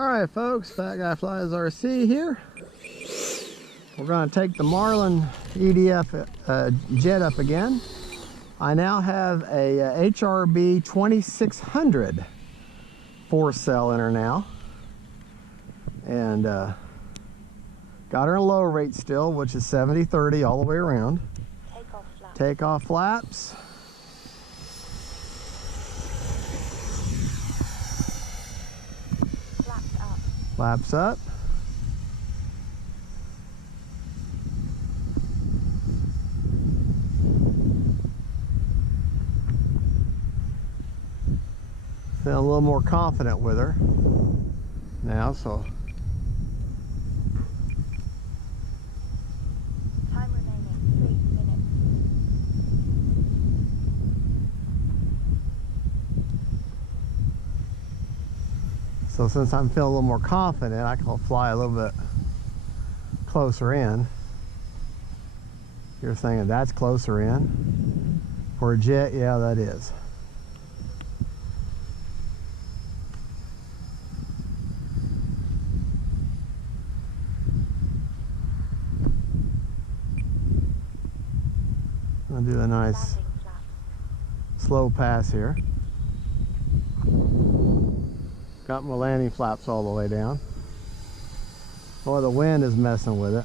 Alright folks, Fat Guy Flies RC here. We're going to take the Marlin EDF jet up again. I now have a HRB 2600 4-cell in her now. And got her in low rate still, which is 70-30 all the way around. Take off flaps. Flaps up. Feel a little more confident with her now, so. Time remaining 3 minutes. So since I'm feeling a little more confident, I can fly a little bit closer in. You're thinking that's closer in. For a jet, yeah, that is. I'll do a nice slow pass here. Got my landing flaps all the way down. Boy, the wind is messing with it.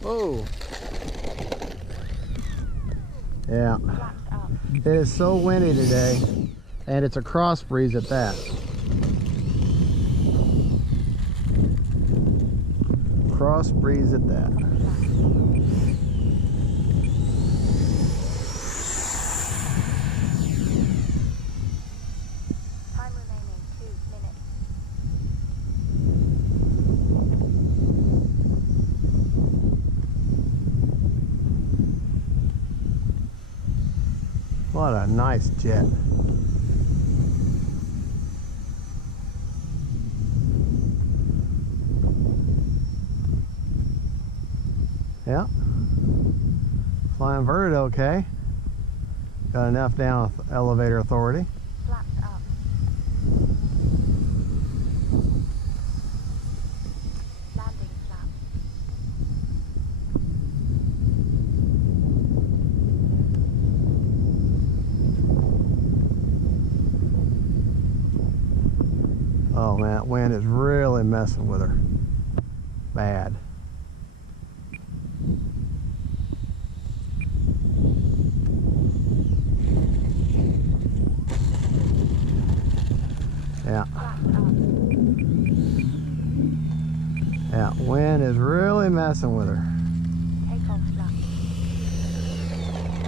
Whoa. Yeah. It is so windy today, and it's a cross breeze at that. Cross breeze at that. Time remaining 2 minutes. What a nice jet. Yeah. Flying inverted okay. Got enough down with elevator authority. Flaps up. Landing flap. Oh man, that wind is really messing with her. Bad. Yeah. Yeah, wind is really messing with her. Take off flap.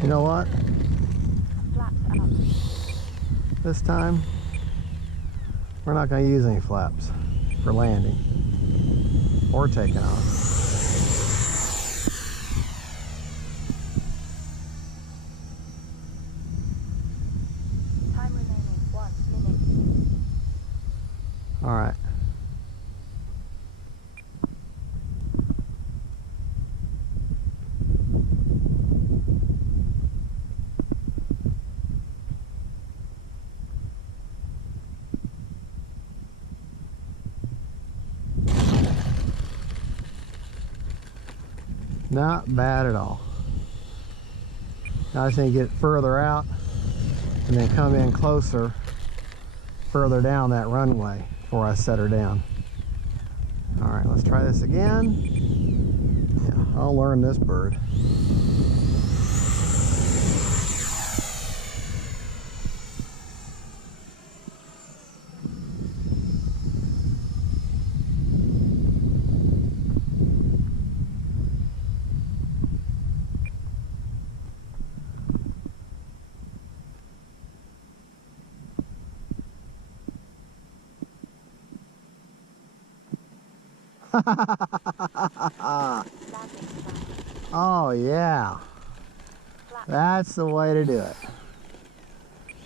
You know what? Flaps up. This time, we're not going to use any flaps for landing or taking off. Time remaining 1 minute. All right. Not bad at all. Now I just need to get further out and then come in closer, further down that runway before I set her down. All right, let's try this again. Yeah, I'll learn this bird. Oh yeah. That's the way to do it.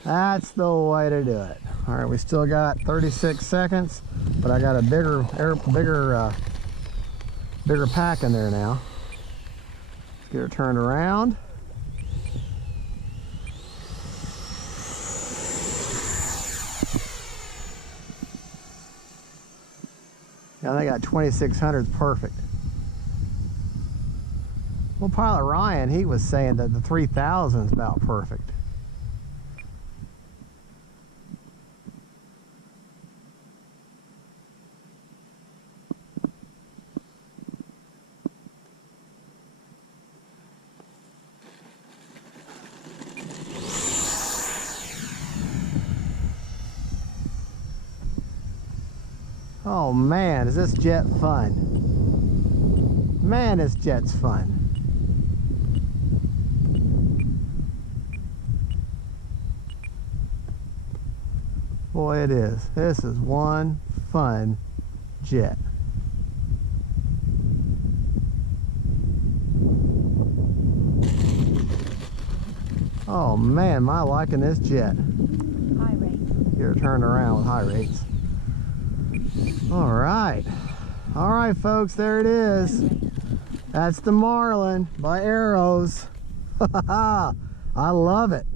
That's the way to do it. All right, we still got 36 seconds, but I got a bigger pack in there now. Let's get her turned around. Yeah, they got 2600 perfect. Well, Pilot Ryan, he was saying that the 3000 is about perfect. Oh man, is this jet fun. Man, this jet's fun. Boy, it is. This is one fun jet. Oh man, am I liking this jet. High rate. Get her turned around with high rates. All right folks, there it is. That's the Marlin by Arrows. I love it.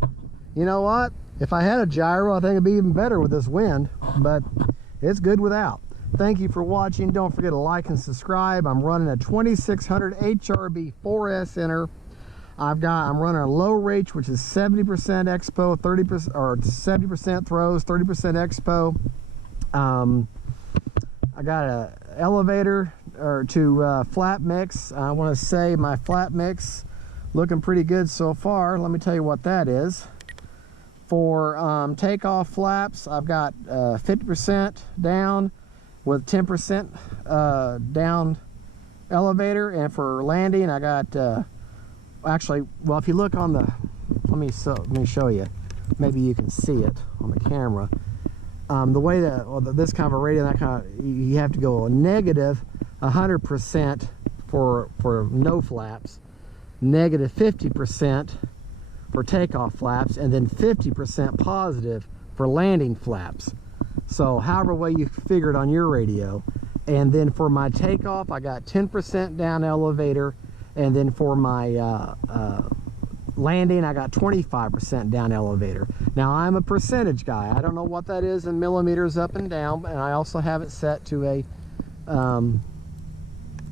You know what, if I had a gyro, I think it'd be even better with this wind, but it's good without. Thank you for watching. Don't forget to like and subscribe. I'm running a 2600 HRB 4S inner. I'm running a low rate, which is 70% expo, 30% or 70% throws, 30% expo. I got a elevator to flat mix. I want to say my flat mix looking pretty good so far. Let me tell you what that is. For takeoff flaps, I've got 50% down with 10% down elevator, and for landing I got actually, well, if you look on the, let me show you, maybe you can see it on the camera. The way that, well, this kind of a radio, that kind of, you have to go negative 100% for no flaps, negative 50% for takeoff flaps, and then 50% positive for landing flaps. So however way you figure it on your radio. And then for my takeoff, I got 10% down elevator, and then for my landing, I got 25% down elevator. Now I'm a percentage guy. I don't know what that is in millimeters up and down, and I also have it set to a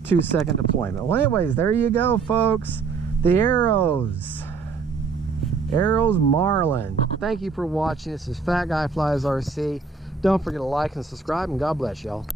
2-second deployment. Well, anyways, there you go, folks. The Arrows Marlin. Thank you for watching. This is Fat Guy Flies RC. Don't forget to like and subscribe, and God bless y'all.